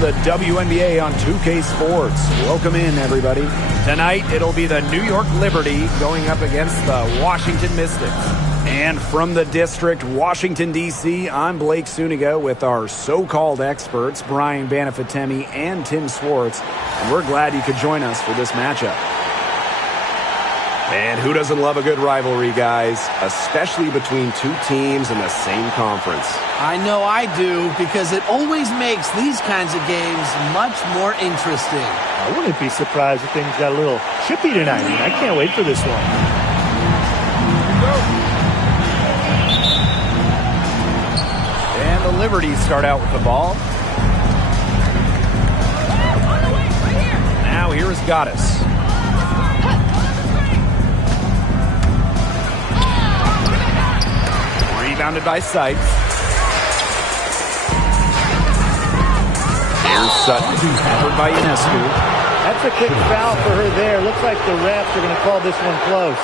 the WNBA on 2K Sports. Welcome in, everybody. Tonight, it'll be the New York Liberty going up against the Washington Mystics. And from the district, Washington, D.C., I'm Blake Suniga with our so-called experts, Brian Banafitemi and Tim Swartz. And we're glad you could join us for this matchup. And who doesn't love a good rivalry, guys? Especially between two teams in the same conference. I know I do, because it always makes these kinds of games much more interesting. I wouldn't be surprised if things got a little chippy tonight. I can't wait for this one. And the Liberty start out with the ball. Now here's Goddess. Rebounded by Sykes. Here's Sutton, covered by Ionescu. That's a quick foul for her there. Looks like the refs are going to call this one close.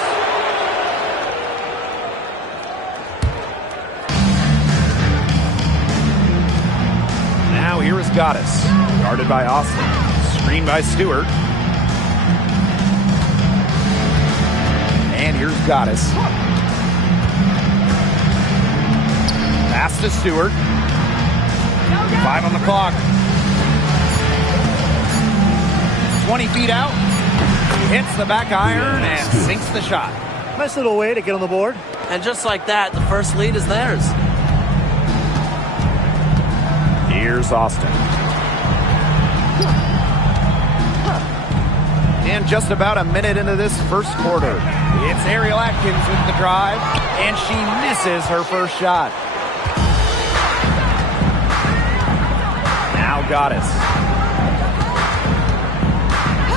Now here is Goddess, guarded by Austin. Screened by Stewart. And here's Goddess. Pass to Stewart. 5 on the clock. 20 feet out. Hits the back iron and sinks the shot. Nice little way to get on the board. And just like that, the first lead is theirs. Here's Austin. And just about a minute into this first quarter, it's Ariel Atkins with the drive, and she misses her first shot. Now Goddess.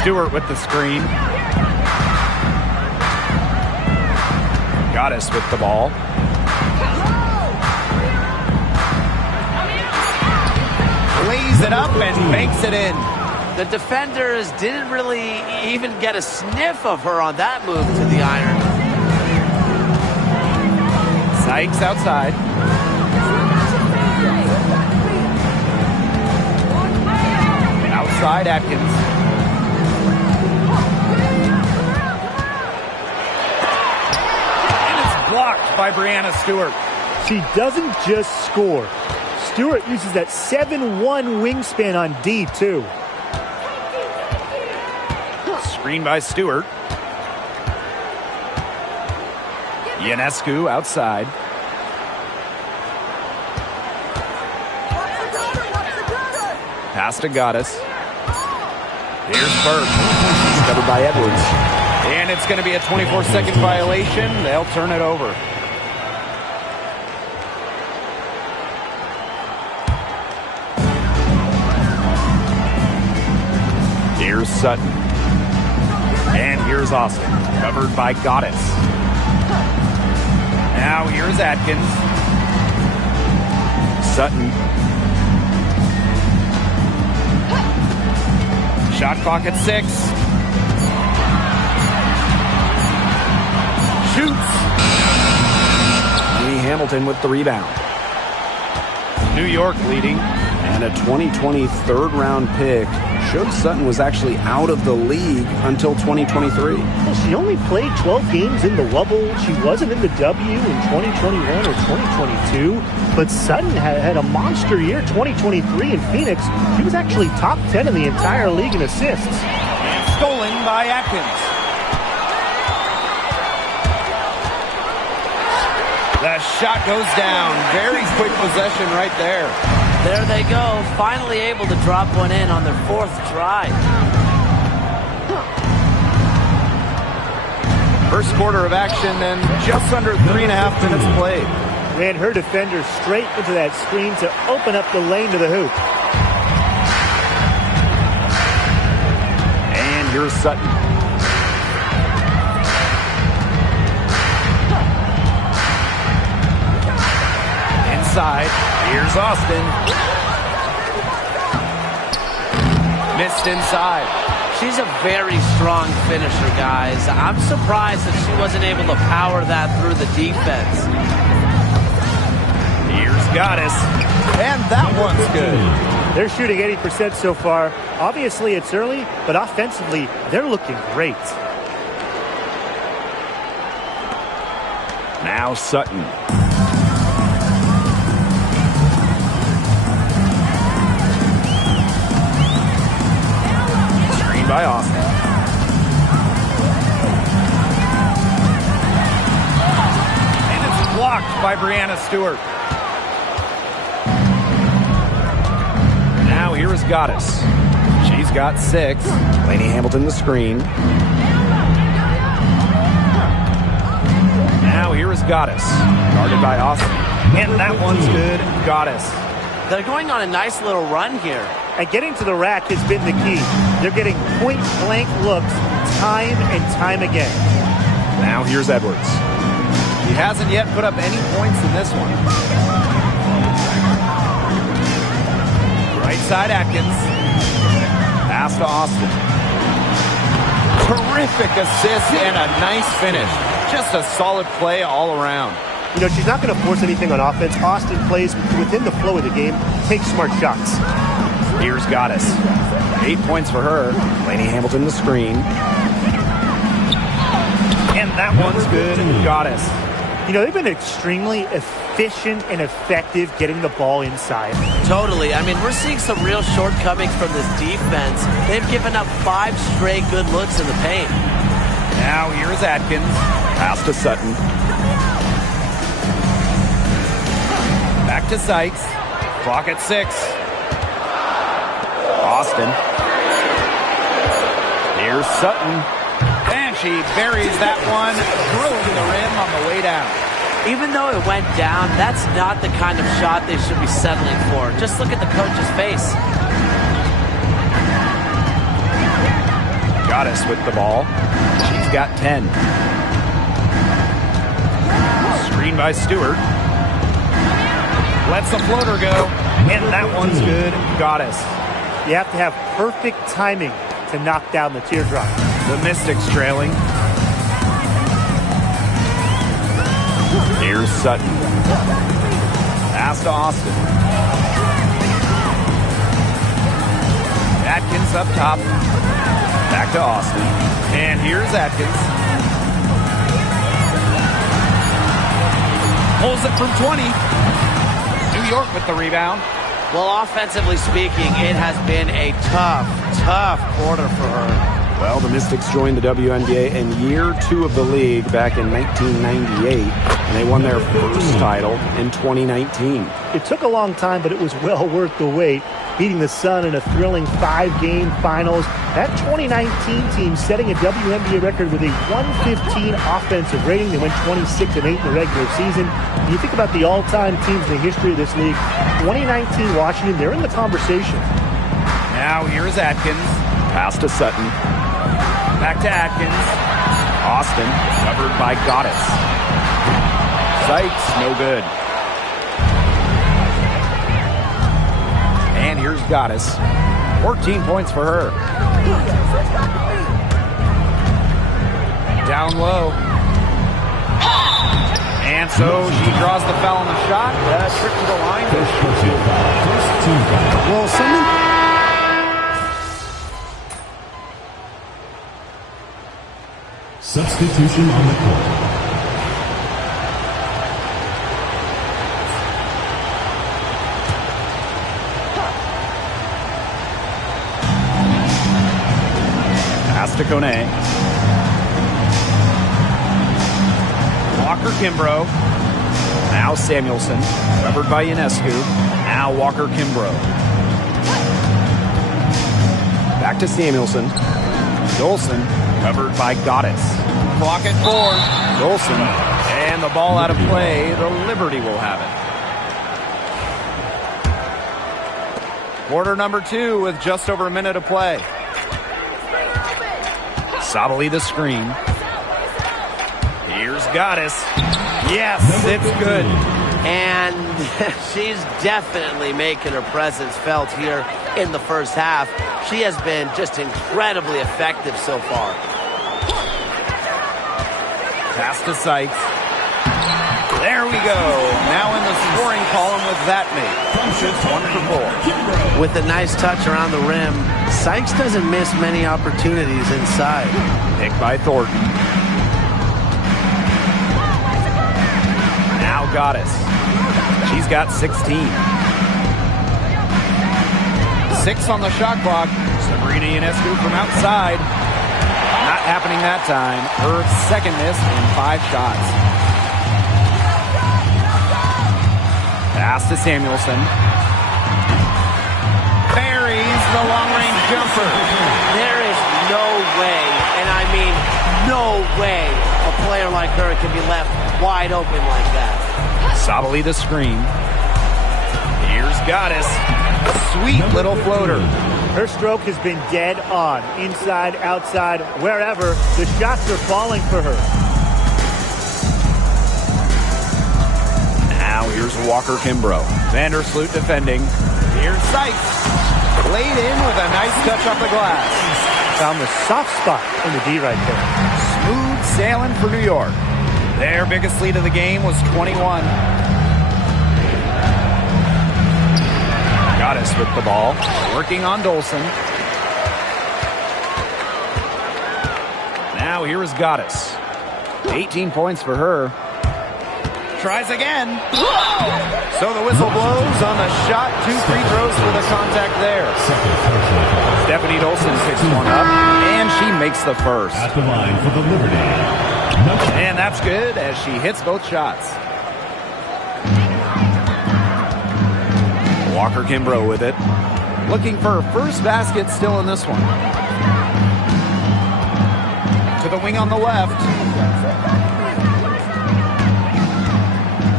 Stewart with the screen. Goddess with the ball. Lays it up and banks it in. The defenders didn't really even get a sniff of her on that move to the iron. Sykes outside. Outside Atkins. And it's blocked by Brianna Stewart. She doesn't just score. Stewart uses that 7-1 wingspan on D, too. Screen by Stewart. Ionescu outside. Pass to Goddess. Here's Burke. She's covered by Edwards. And it's going to be a 24-second violation. They'll turn it over. Here's Sutton. And here's Austin, covered by Goddess. Now here's Atkins. Sutton. Shot clock at 6. Shoots. Lee Hamilton with the rebound. New York leading. And a 2020 third-round pick showed Sutton was actually out of the league until 2023. Well, she only played 12 games in the Wubble. She wasn't in the W in 2021 or 2022. But Sutton had a monster year, 2023 in Phoenix. She was actually top 10 in the entire league in assists. And stolen by Atkins. The shot goes down. Very quick possession right there. There they go, finally able to drop one in on their 4th try. First quarter of action, and just under 3.5 minutes played. Ran her defender straight into that screen to open up the lane to the hoop. And here's Sutton. Inside, here's Austin. Missed inside. She's a very strong finisher, guys. I'm surprised that she wasn't able to power that through the defense. Here's Goddess. And that one's good. They're shooting 80% so far. Obviously, it's early, but offensively, they're looking great. Now Sutton. Screen by Austin. And it's blocked by Brianna Stewart. Now here is Goddess. She's got 6. Lainey Hamilton the screen. Now here is Goddess. Guarded by Austin. And that one's good. Goddess. They're going on a nice little run here. And getting to the rack has been the key. They're getting point-blank looks time and time again. Now here's Edwards. He hasn't yet put up any points in this one. Right side Atkins. Pass to Austin. Terrific assist and a nice finish. Just a solid play all around. You know, she's not going to force anything on offense. Austin plays within the flow of the game, takes smart shots. Here's Goddess. 8 points for her. Lainey Hamilton the screen. And that one's good. Goddess. You know, they've been extremely efficient and effective getting the ball inside. Totally. I mean, we're seeing some real shortcomings from this defense. They've given up 5 straight good looks in the paint. Now here's Atkins. Pass to Sutton. Back to Sykes. Clock at 6. Austin. Here's Sutton. And she buries that one, drilling the rim on the way down. Even though it went down, that's not the kind of shot they should be settling for. Just look at the coach's face. Goddess with the ball. She's got 10. Screen by Stewart. Lets the floater go. And that one's good. Goddess. You have to have perfect timing to knock down the teardrop. The Mystics trailing. Here's Sutton. Pass to Austin. Atkins up top. Back to Austin. And here's Atkins. Pulls it from 20. New York with the rebound. Well, offensively speaking, it has been a tough quarter for her. Well, the Mystics joined the WNBA in year 2 of the league back in 1998, and they won their first title in 2019. It took a long time, but it was well worth the wait, beating the Sun in a thrilling 5-game finals. That 2019 team setting a WNBA record with a 115 offensive rating. They went 26-8 in the regular season. When you think about the all-time teams in the history of this league, 2019 Washington, they're in the conversation. Now here's Atkins. Pass to Sutton. Back to Atkins. Austin, covered by Goddess. Sykes, no good. And here's Goddess. 14 points for her. Down low. And so she draws the foul on the shot. Trip to the line. Wilson. Substitution on the court. Pass to Kone. Walker Kimbrough. Now Samuelson. Covered by Ionescu. Now Walker Kimbrough. Back to Samuelson. Dolson. Covered by Goddess. Clock at 4. Dolson. And the ball out of play. The Liberty will have it. Quarter number 2 with just over a minute of play. Sabali the screen. Here's Goddess. Yes, it's good. And she's definitely making her presence felt here in the first half. She has been just incredibly effective so far. Pass to Sykes. There we go. Now in the scoring column with that mate. Shoots 1 for 4. With a nice touch around the rim, Sykes doesn't miss many opportunities inside. Picked by Thornton. Now Goddess. She's got 16. 6 on the shot clock. Sabrina Ionescu from outside. Not happening that time. Her second miss in 5 shots. Pass to Samuelson. Buries the long-range jumper. There is no way, and I mean no way, a player like her can be left wide open like that. Sabali the screen. Here's Goddess. Sweet little floater. Her stroke has been dead on. Inside, outside, wherever. The shots are falling for her. Now here's Walker Kimbrough. Vandersloot defending. Here's Sykes. Laid in with a nice touch off the glass. Found the soft spot in the D right there. Smooth sailing for New York. Their biggest lead of the game was 21. Goddess with the ball. Working on Dolson. Now here is Goddess. 18 points for her. Tries again. So the whistle blows on the shot. 2 free throws for the contact there. Stephanie Dolson picks one up, and she makes the first. At the line for the Liberty. And that's good as she hits both shots. Walker Kimbrough with it. Looking for her first basket still in this one. To the wing on the left.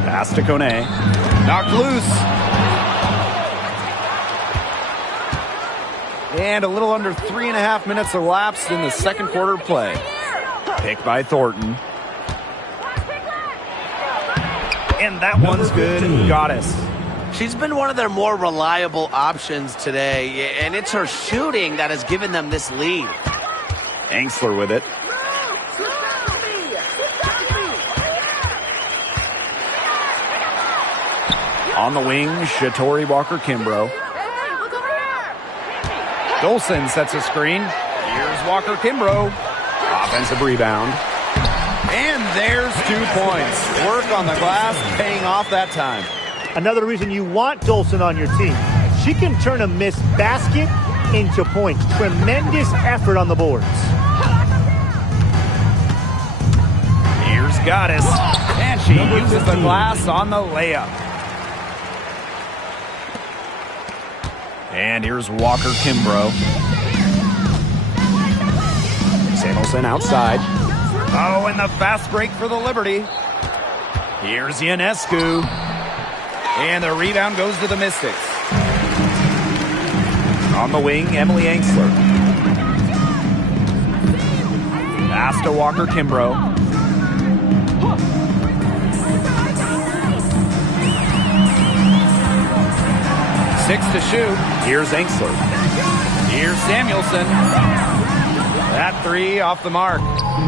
Pass to Kone. Knocked loose. And a little under 3.5 minutes elapsed in the second quarter play. Picked by Thornton. And that one's good. Goddess. She's been one of their more reliable options today, and it's her shooting that has given them this lead. Angsler with it. On the wing, Shatori Walker Kimbrough. Dolson sets a screen. Here's Walker Kimbrough. Offensive rebound. And there's 2 points. Work on the glass, paying off that time. Another reason you want Dolson on your team. She can turn a missed basket into points. Tremendous effort on the boards. Here's Goddess. And she uses the glass on the layup. And here's Walker Kimbrough. Samuelson outside. Oh, and the fast break for the Liberty. Here's Ionescu. And the rebound goes to the Mystics. On the wing, Emily Angsler. Pass to Walker Kimbrough. Six to shoot. Here's Angsler. Here's Samuelson. That 3 off the mark.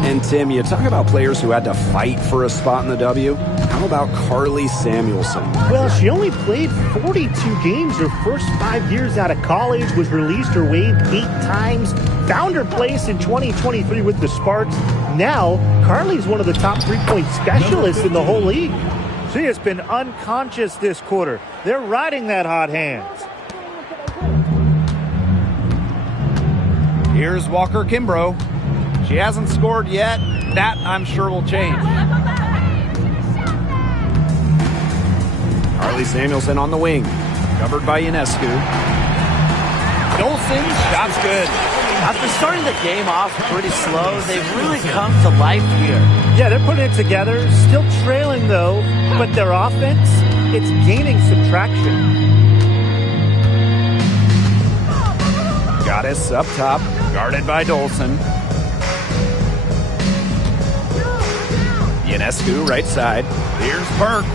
And Tim, you talk about players who had to fight for a spot in the W. How about Carly Samuelson? Well, she only played 42 games her first 5 years out of college, was released or waived 8 times, found her place in 2023 with the Sparks. Now, Carly's one of the top 3-point specialists in the whole league. She has been unconscious this quarter. They're riding that hot hand. Here's Walker Kimbrough. She hasn't scored yet. That, I'm sure, will change. Carly Samuelson on the wing. Covered by Ionescu. Dolson, shot's good. After starting the game off pretty slow, they've really come to life here. Yeah, they're putting it together. Still trailing, though. But their offense, it's gaining subtraction. Goddess up top. Guarded by Dolson. Ionescu right side. Here's Burke.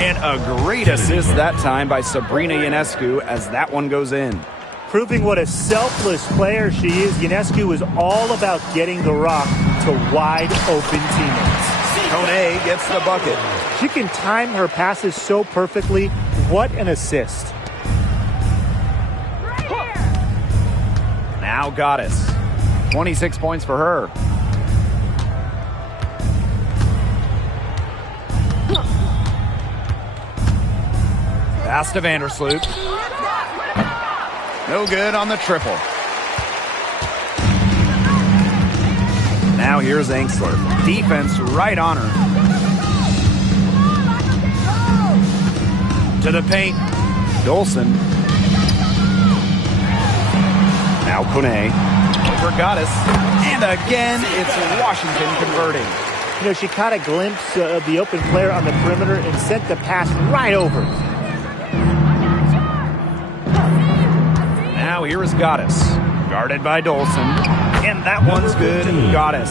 And a great assist that time by Sabrina Ionescu as that one goes in. Proving what a selfless player she is, Ionescu is all about getting the rock to wide open teammates. Kone gets the bucket. She can time her passes so perfectly. What an assist. Now Goddess. 26 points for her. Pass to Vandersloot. No good on the triple. Now here's Angsler. Defense right on her. To the paint. Dolson. Now Kone. Over Goddess. And again, it's Washington converting. You know, she caught a glimpse of the open player on the perimeter and sent the pass right over. Now here is Goddess. Guarded by Dolson. And that one's good. Goddess.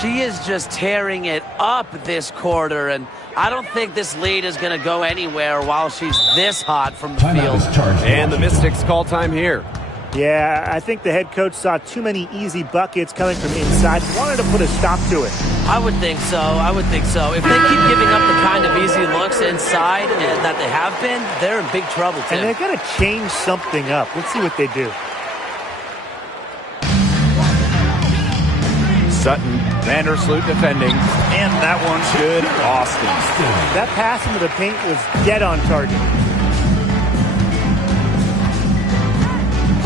She is just tearing it up this quarter, and I don't think this lead is going to go anywhere while she's this hot from the field. And the Mystics call time here. Yeah, I think the head coach saw too many easy buckets coming from inside. Wanted to put a stop to it. I would think so. If they keep giving up the kind of easy looks inside that they have been, they're in big trouble, Tim. And they're going to change something up. Let's see what they do. Sutton, Vandersloot defending, and that one's good. Austin. That pass into the paint was dead on target.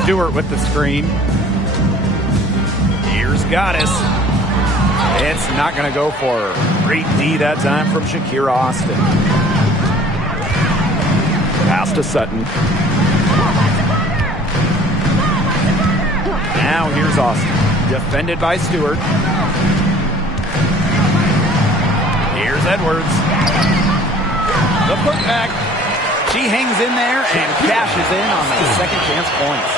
Stewart with the screen. Here's Goddess. It's not going to go for her. Great D that time from Shakira Austin. Pass to Sutton. Now here's Austin. Defended by Stewart. Here's Edwards. The putback. She hangs in there and cashes in on the second chance points.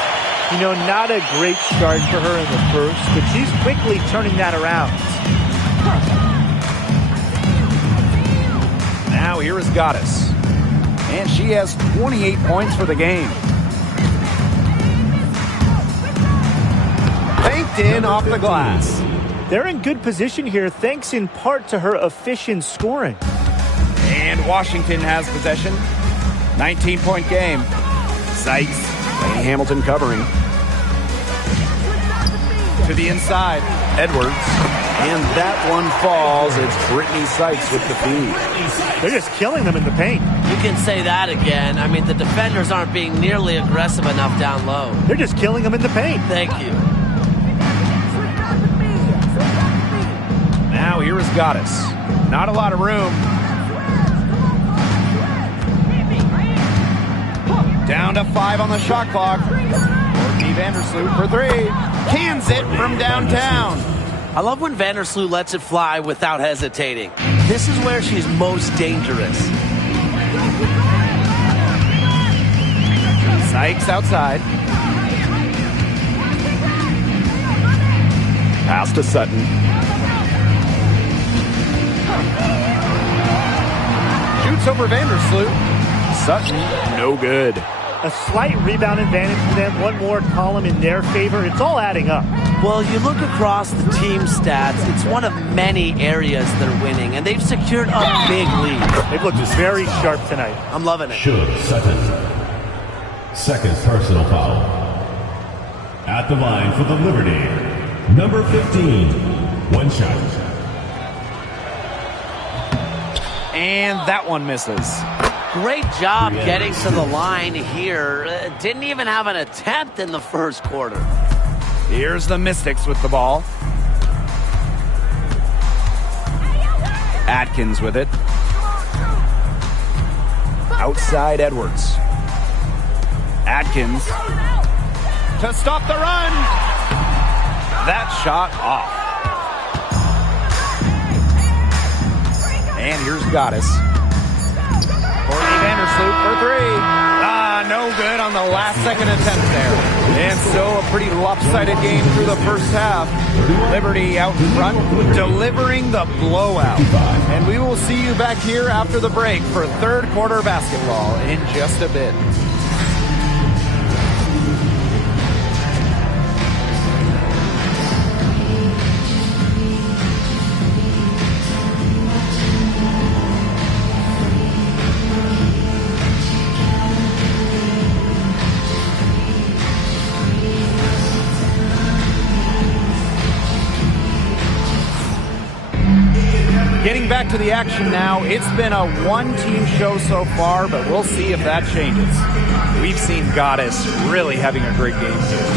You know, not a great start for her in the first, but she's quickly turning that around. Now here is Goddess. And she has 28 points for the game. Banked in off the glass. They're in good position here, thanks in part to her efficient scoring. And Washington has possession. 19-point game. Sykes. Lady Hamilton covering. To the inside. Edwards. And that one falls. It's Brittany Sykes with the feed. They're just killing them in the paint. You can say that again. I mean, the defenders aren't being nearly aggressive enough down low. They're just killing them in the paint. Thank you. Now here is Goddess. Not a lot of room. Down to 5 on the shot clock. Courtney Vandersloot for 3. Cans it from downtown. I love when Vandersloot lets it fly without hesitating. This is where she's most dangerous. Sykes outside. Pass to Sutton. Shoots over Vandersloot. Sutton, no good. A slight rebound advantage for them. One more column in their favor. It's all adding up. Well, you look across the team stats, it's one of many areas they're winning, and they've secured a big lead. They've looked very sharp tonight. I'm loving it. Should Sutton. Second personal foul. At the line for the Liberty. Number 15. One shot. And that one misses. Great job getting to the line here. Didn't even have an attempt in the first quarter. Here's the Mystics with the ball. Atkins with it. Outside Edwards. Atkins to stop the run. That shot off. And here's Goddess. Courtney Vandersloot for 3. No good on the last second attempt there. And so a pretty lopsided game through the first half. Liberty out in front, delivering the blowout. And we will see you back here after the break for third quarter basketball in just a bit. back to the action now. It's been a one-team show so far, but we'll see if that changes. We've seen Goddess really having a great game here.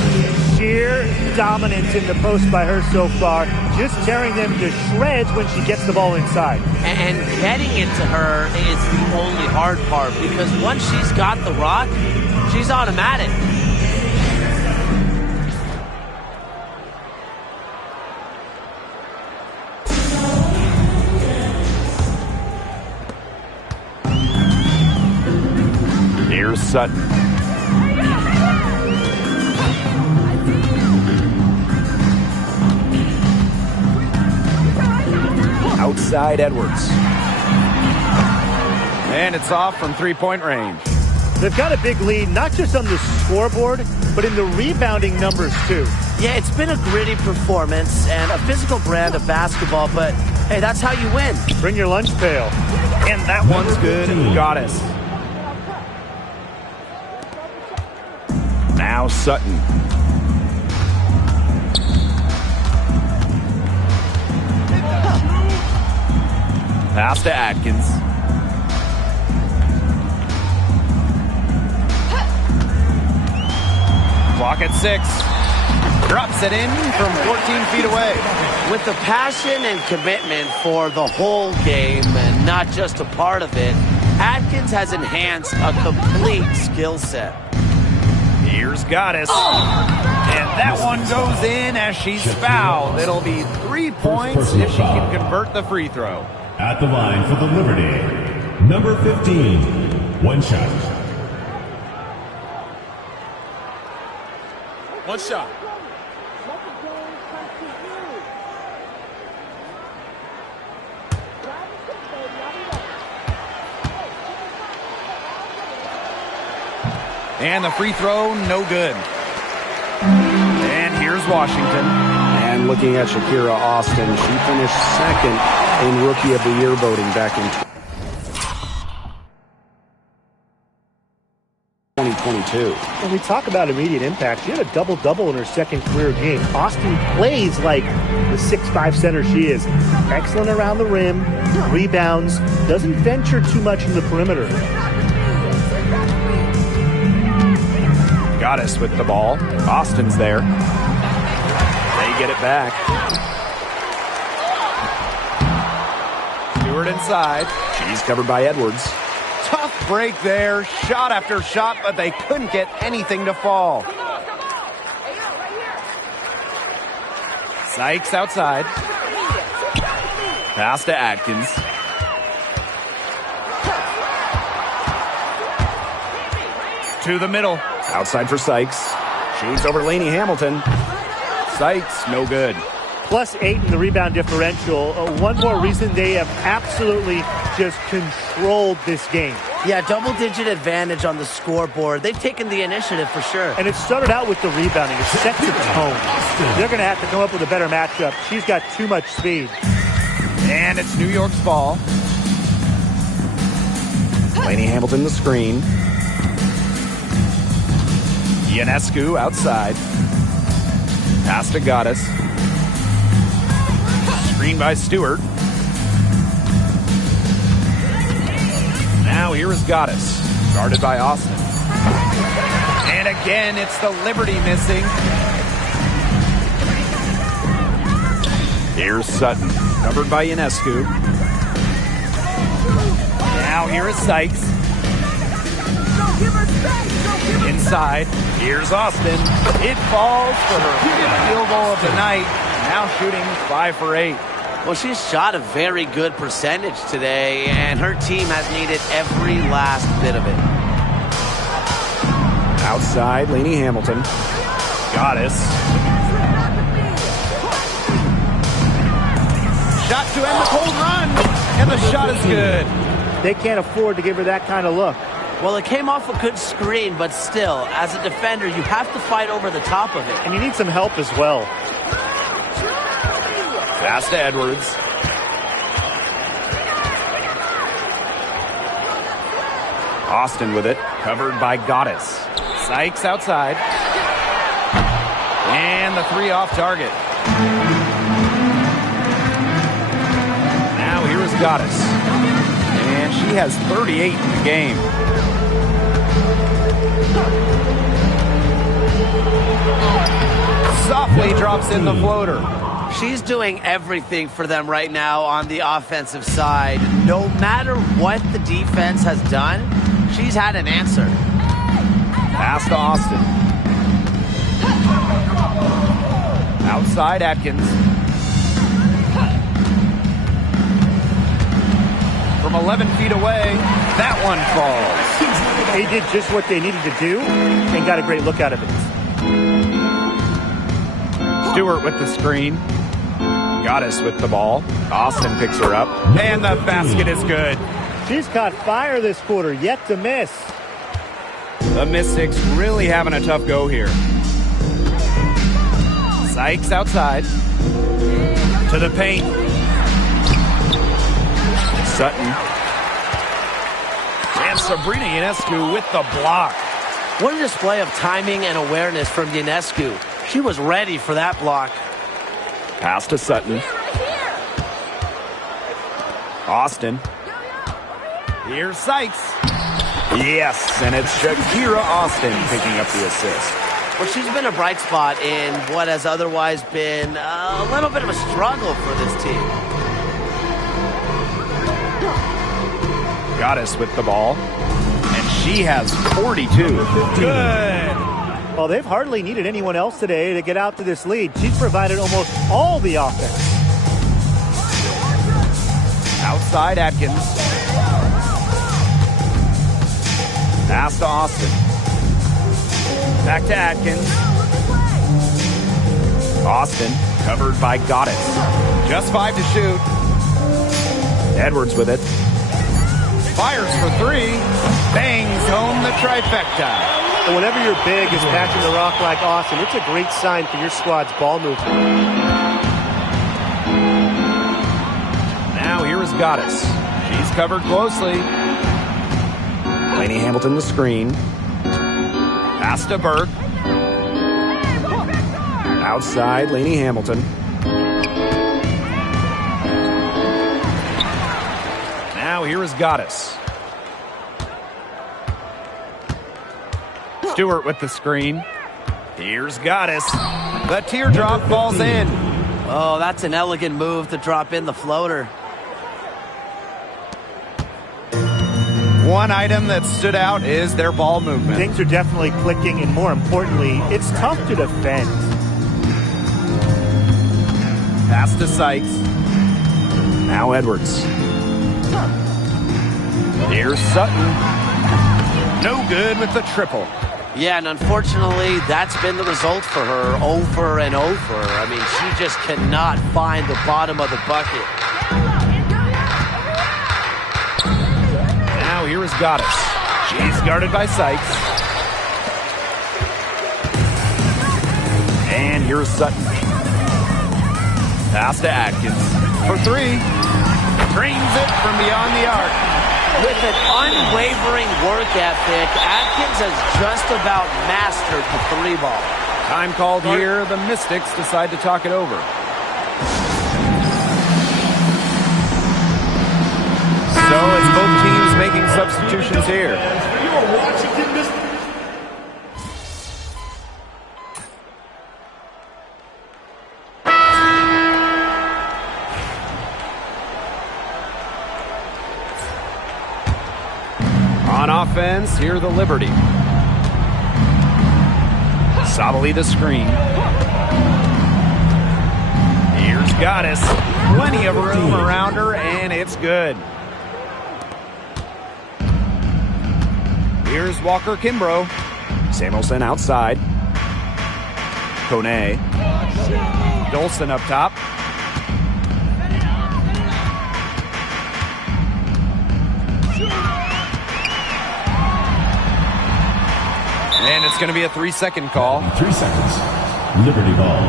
Sheer dominance in the post by her so far, just tearing them to shreds when she gets the ball inside. And getting it to her is the only hard part, because once she's got the rock, she's automatic. Here's Sutton. Outside Edwards. And it's off from three-point range. They've got a big lead, not just on the scoreboard, but in the rebounding numbers, too. Yeah, it's been a gritty performance and a physical brand of basketball, but hey, that's how you win. Bring your lunch pail. And that one's good. Goddess. Now Sutton. Pass to Atkins. Clock at 6. Drops it in from 14 feet away. With the passion and commitment for the whole game and not just a part of it, Atkins has enhanced a complete skill set. Here's Goddess. And that one goes in as she's fouled. It'll be 3 points if she can convert the free throw. At the line for the Liberty, number 15, one shot. One shot. And the free throw, no good. And here's Washington. And looking at Shakira Austin, she finished second in Rookie of the Year voting back in 2022. When we talk about immediate impact, she had a double-double in her second career game. Austin plays like the 6'5" center she is. Excellent around the rim, rebounds, doesn't venture too much in the perimeter. Goddess with the ball. Austin's there. They get it back. Stewart inside. She's covered by Edwards. Tough break there. Shot after shot, but they couldn't get anything to fall. Sykes outside. Pass to Atkins. To the middle. Outside for Sykes. Shoots over Lainey Hamilton. Sykes, no good. +8 in the rebound differential. One more reason they have absolutely just controlled this game. Yeah, double-digit advantage on the scoreboard. They've taken the initiative for sure. And it started out with the rebounding. It sets a tone. They're going to have to come up with a better matchup. She's got too much speed. And it's New York's ball. Lainey Hamilton the screen. Ionescu outside. Pass to Goddess. Screen by Stewart. Now here is Goddess. Guarded by Austin. And again, it's the Liberty missing. Here's Sutton. Covered by Ionescu. Now here is Sykes. Inside. Here's Austin. It falls for her fifth field goal of the night. Now shooting 5 for 8. Well, she's shot a very good percentage today, and her team has needed every last bit of it. Outside, Lainey Hamilton. Goddess. Shot to end the cold run, and the shot is good. They can't afford to give her that kind of look. Well, it came off a good screen, but still, as a defender, you have to fight over the top of it. And you need some help as well. Pass to Edwards. Austin with it, covered by Goddess. Sykes outside. And the 3 off target. Now here is Goddess. And she has 38 in the game. Softly drops in the floater. She's doing everything for them right now on the offensive side. No matter what the defense has done, she's had an answer. Pass to Austin. Outside Atkins. From 11 feet away, that one falls. They did just what they needed to do and got a great look out of it. Stewart with the screen. Goddess with the ball. Austin picks her up. And the basket is good. She's caught fire this quarter, yet to miss. The Mystics really having a tough go here. Sykes outside. To the paint. Sutton. And Sabrina Ionescu with the block. What a display of timing and awareness from Ionescu. She was ready for that block. Pass to Sutton. Austin. Here's Sykes. Yes, and it's Shakira Austin picking up the assist. Well, she's been a bright spot in what has otherwise been a little bit of a struggle for this team. Goddess with the ball. And she has 42. Good. Well, they've hardly needed anyone else today to get out to this lead. She's provided almost all the offense. Outside Atkins. Pass to Austin. Back to Atkins. Austin covered by Goddess. Just 5 to shoot. Edwards with it. Fires for 3. Bangs home the trifecta. And whenever you're big as catching the rock like Austin, it's a great sign for your squad's ball movement. Now here is Goddess. She's covered closely. Lainey Hamilton the screen. Pass to Burke. Outside Lainey Hamilton. Now here is Goddess. Stewart with the screen. Here's Goddess. The teardrop falls in. Oh, that's an elegant move to drop in the floater. One item that stood out is their ball movement. Things are definitely clicking, and more importantly, it's tough to defend. Pass to Sykes. Now Edwards. Here's Sutton. No good with the triple. Yeah, and unfortunately, that's been the result for her over and over. I mean, she just cannot find the bottom of the bucket. Now here is Goddess. She's guarded by Sykes. And here's Sutton. Pass to Atkins. For 3. Drains it from beyond the arc. With an unwavering work ethic, Atkins has just about mastered the 3-ball. Time called here. The Mystics decide to talk it over. So it's both teams making substitutions here. On offense, here the Liberty. Sabali the screen. Here's Goddess. Plenty of room around her, and it's good. Here's Walker Kimbrough. Samuelson outside. Kone. Dolson up top. And it's going to be a 3-second call. 3 seconds. Liberty ball.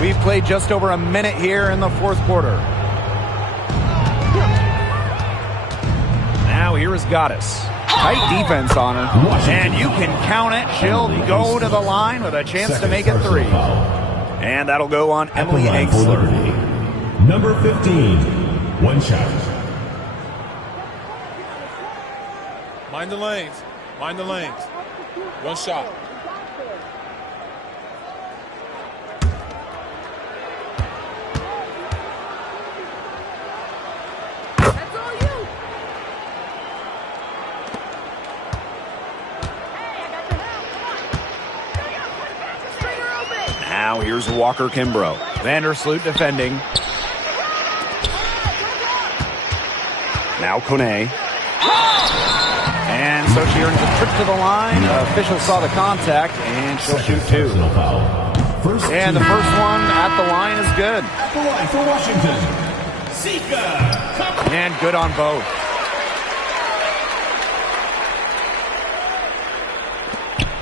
We've played just over a minute here in the 4th quarter. Now here is Goddess. Tight defense on her. And you can count it. She'll go to the line with a chance to make it 3. And that'll go on Emily Engsler. Number 15, 1 shot. Mind the lanes. Mind the lanes. 1 shot. That's all you. Now here's Walker Kimbrough. Vandersloot defending. Now Kone. And so she earns a trip to the line. Official saw the contact, and she'll shoot 2. And the first one at the line is good. At the line for Washington, Zika. And good on both.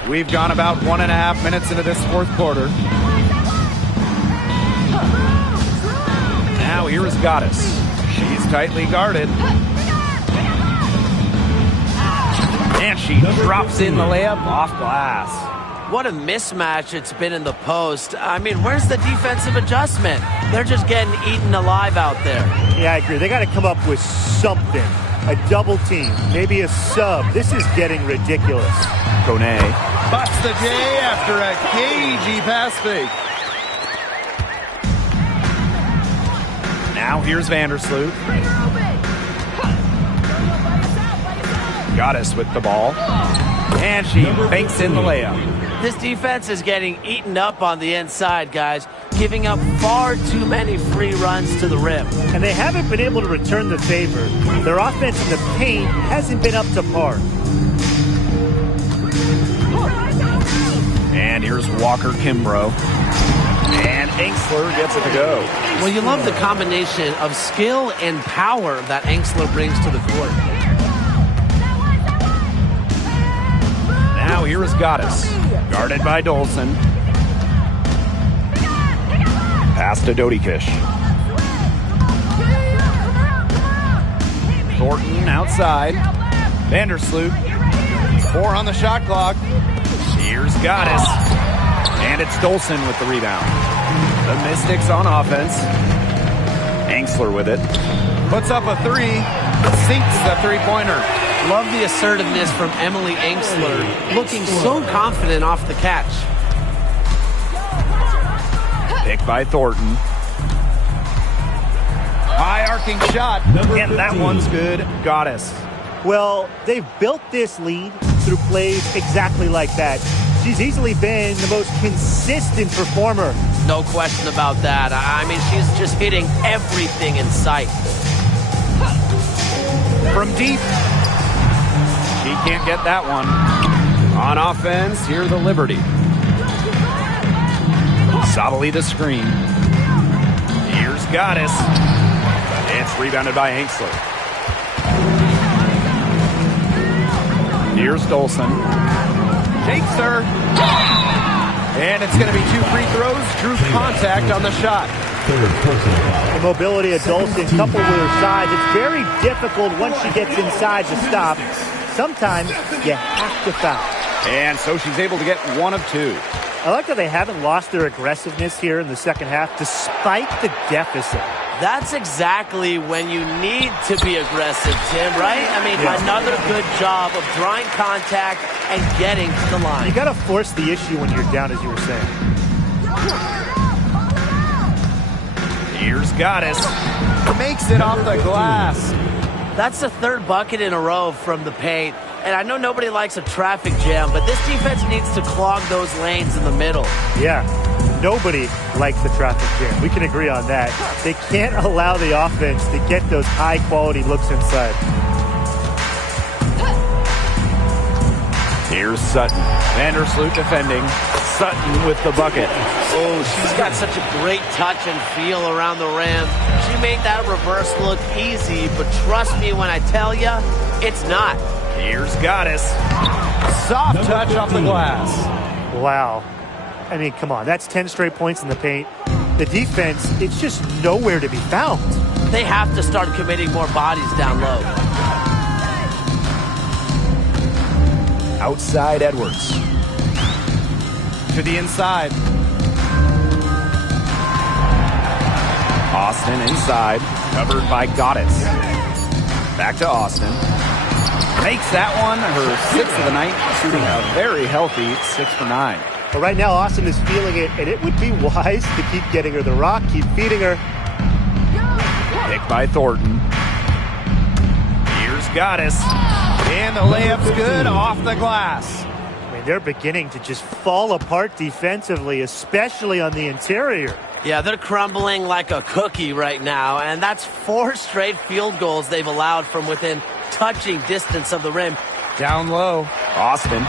We've gone about 1.5 minutes into this 4th quarter. Now here is Goddess. She's tightly guarded. And she drops in the layup off glass. What a mismatch it's been in the post. I mean, where's the defensive adjustment? They're just getting eaten alive out there. Yeah, I agree. They got to come up with something. A double team, maybe a sub. This is getting ridiculous. Kone busts the J after a cagey pass fake. Now here's Vandersloot. Goddess with the ball. And she banks in the layup. This defense is getting eaten up on the inside, guys, giving up far too many free runs to the rim. And they haven't been able to return the favor. Their offense in the paint hasn't been up to par. And here's Walker Kimbrough. And Engsler gets it to go. Well, you love the combination of skill and power that Engsler brings to the court. Now here is Goddess, guarded by Dolson. Pass to Dodikish. Thornton outside. Vandersloot. 4 on the shot clock. Here's Goddess. And it's Dolson with the rebound. The Mystics on offense. Engsler with it. Puts up a 3. Sinks the 3-pointer. Love the assertiveness from Emily Engsler, looking so confident off the catch. Picked by Thornton. High arcing shot. And that one's good. Goddess. Well, they've built this lead through plays exactly like that. She's easily been the most consistent performer. No question about that. I mean, she's just hitting everything in sight. From deep. She can't get that one. On offense, here the Liberty. Solidly the screen. Here's Goddess. It's rebounded by Engsler. Here's Dolson. Takes her. And it's going to be 2 free throws. True contact on the shot. The mobility of Dolson coupled with her size, it's very difficult once she gets inside to stop. Sometimes you have to foul. And so she's able to get 1 of 2. I like that they haven't lost their aggressiveness here in the second half despite the deficit. That's exactly when you need to be aggressive, Tim, right? I mean, another good job of drawing contact and getting to the line. You got to force the issue when you're down, as you were saying. Here's Goddess. Makes it off the glass. That's the 3rd bucket in a row from the paint. And I know nobody likes a traffic jam, but this defense needs to clog those lanes in the middle. Yeah, nobody likes the traffic jam. We can agree on that. They can't allow the offense to get those high-quality looks inside. Here's Sutton. Vandersloot defending. Sutton with the bucket. Oh, she's got such a great touch and feel around the rim. She made that reverse look easy, but trust me when I tell you, it's not. Here's Goddess. Soft touch off the glass. Wow. I mean, come on. That's 10 straight points in the paint. The defense, it's just nowhere to be found. They have to start committing more bodies down low. Outside Edwards. To the inside. Austin inside. Covered by Goddess. Back to Austin. Makes that one her 6th of the night. Shooting a very healthy 6 for 9. But right now, Austin is feeling it, and it would be wise to keep getting her the rock, keep feeding her. Picked by Thornton. Here's Goddess. And the layup's good off the glass. I mean, they're beginning to just fall apart defensively, especially on the interior. Yeah, they're crumbling like a cookie right now, and that's 4 straight field goals they've allowed from within touching distance of the rim. Down low. Austin.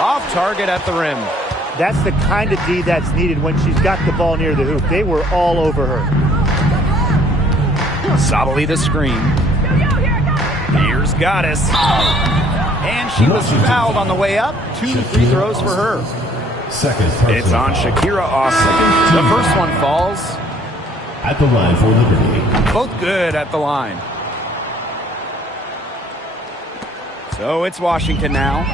Off target at the rim. That's the kind of D that's needed when she's got the ball near the hoop. They were all over her. Sabali the screen. Here's Goddess. And she was fouled on the way up. 2 free throws for her. Second It's on Shakira Austin. The first one falls. At the line for Liberty. Both good at the line. So it's Washington now.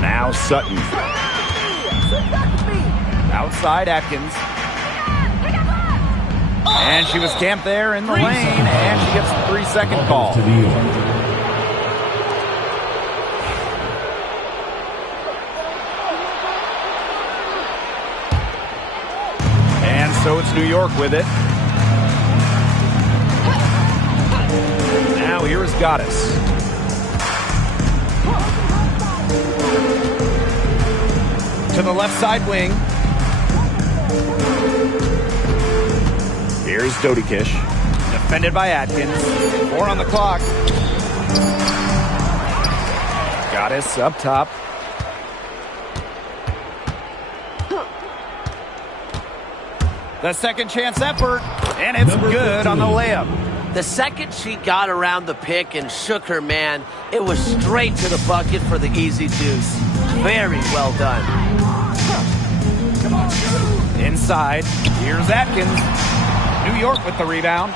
Now Sutton. Outside Atkins. And she was camped there in the lane, and she gets the 3-second call. To New York. And so it's New York with it. Now here is Goddess. To the left side wing. Here's Dodikish. Defended by Atkins. 4 on the clock. Goddess up top. The second chance effort. And it's good on the layup. The second she got around the pick and shook her man, it was straight to the bucket for the easy deuce. Very well done. Inside, here's Atkins. New York with the rebound.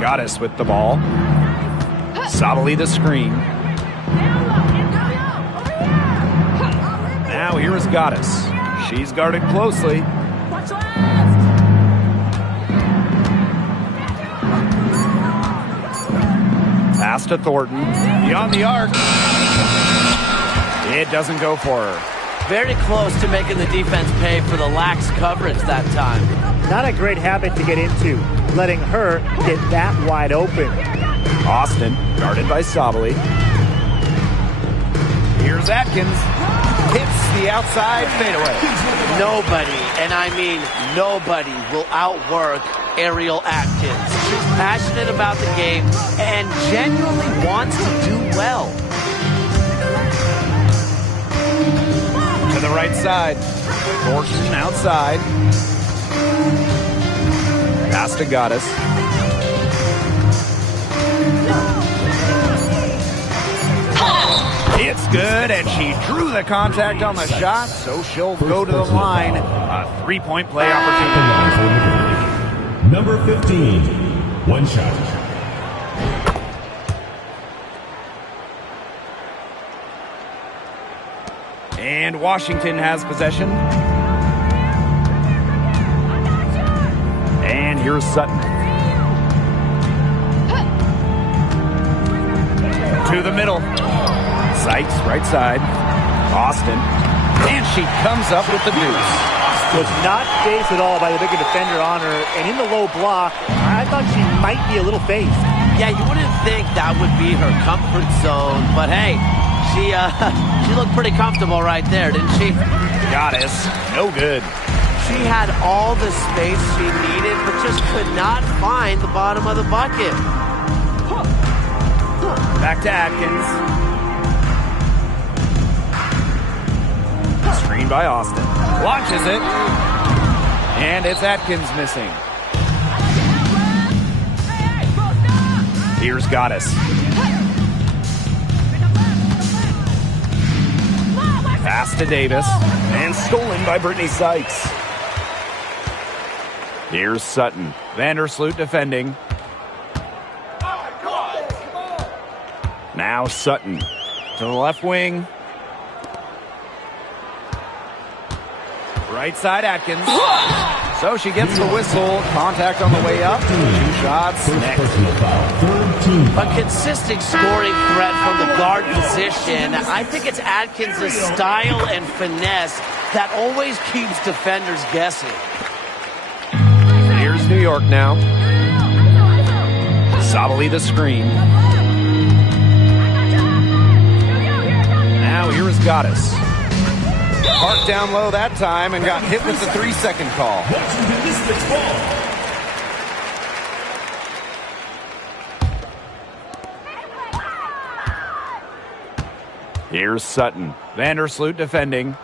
Goddess with the ball. Sabali the screen. Now here is Goddess. She's guarded closely. Pass to Thornton. Beyond the arc. It doesn't go for her. Very close to making the defense pay for the lax coverage that time. Not a great habit to get into, letting her get that wide open. Austin, guarded by Sabali. Here's Atkins. Hits the outside fadeaway. Nobody, and I mean nobody, will outwork Ariel Atkins. She's passionate about the game and genuinely wants to do well. To the right side. Thornton outside. Pass to Goddess. It's good, and she drew the contact on the shot, so she'll go to the line. A 3-point play opportunity. Number 15, 1 shot. And Washington has possession. And here's Sutton. To the middle. Sykes, right side. Austin. And she comes up with the deuce. Was not phased at all by the bigger defender on her. And in the low block, I thought she might be a little phased. Yeah, you wouldn't think that would be her comfort zone. But hey, she looked pretty comfortable right there, didn't she? Goddess. No good. She had all the space she needed, but just could not find the bottom of the bucket. Back to Atkins. Screen by Austin. Launches it. And it's Atkins missing. Here's Goddess. Pass to Davis. And stolen by Brittany Sykes. Here's Sutton. Vandersloot defending. Now Sutton to the left wing. Right side Atkins. So she gets the whistle. Contact on the way up. 2 shots next. A consistent scoring threat from the guard position. I think it's Atkins' style and finesse that always keeps defenders guessing. Here's New York now. Sabali the screen. Now here is Goddess. Parked down low that time and got hit with the 3-second call. Here's Sutton. Vandersloot defending.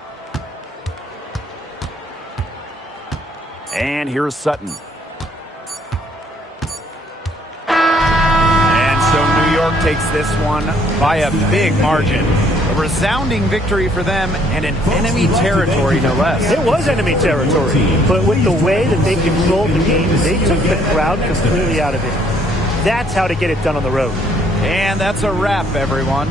And here's Sutton. And so New York takes this one by a big margin. A resounding victory for them and an enemy territory, no less. It was enemy territory, but with the way that they controlled the game, they took the crowd completely out of it. That's how to get it done on the road. And that's a wrap, everyone.